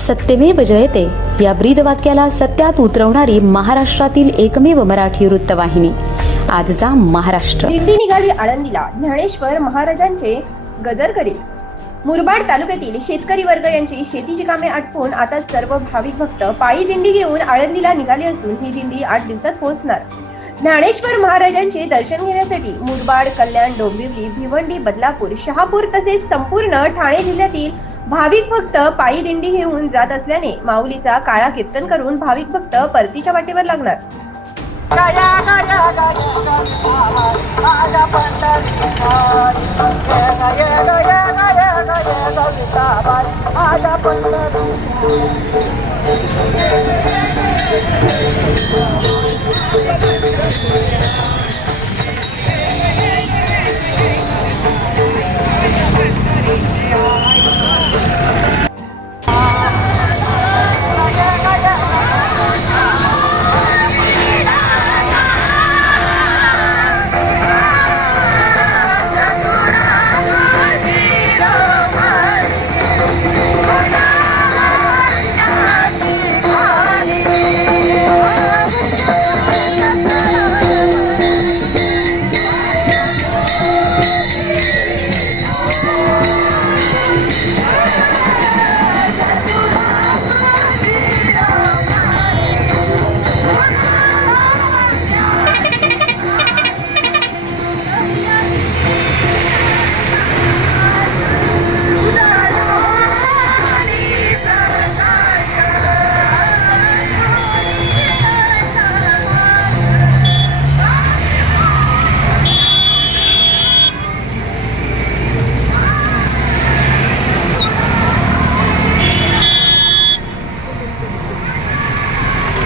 सत्यमेव जयते. या ब्रीद वाक्याला सत्यात उतरवणारी महाराष्ट्रातील एकमेव मराठी वृत्तवाहिनी. आजचा महाराष्ट्र. दिंडी निघाली आळंदीला. ज्ञानेश्वर महाराजांचे गजर करीत. मुरबाड तालुक्यातील शेतकरी वर्ग यांची शेतीची कामे आटपून आता सर्व भाविक भक्त पायी दिंडी घेऊन आळंदीला निघाली असून ही दिंडी आठ दिवसात पोहोचणार. ज्ञानेश्वर महाराजांचे दर्शन घेण्यासाठी मुरबाड कल्याण डोंबिवली भिवंडी बदलापूर शहापूर तसेच संपूर्ण ठाणे जिल्ह्यातील भाविक भक्त पायी दिंडी घेऊन जात असल्याने माऊलीचा काळा कीर्तन करून भाविक भक्त परतीच्या वाटेवर लागणार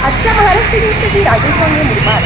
आजच्या महाराष्ट्र दिवसाची राजेश वांगे मुरबाड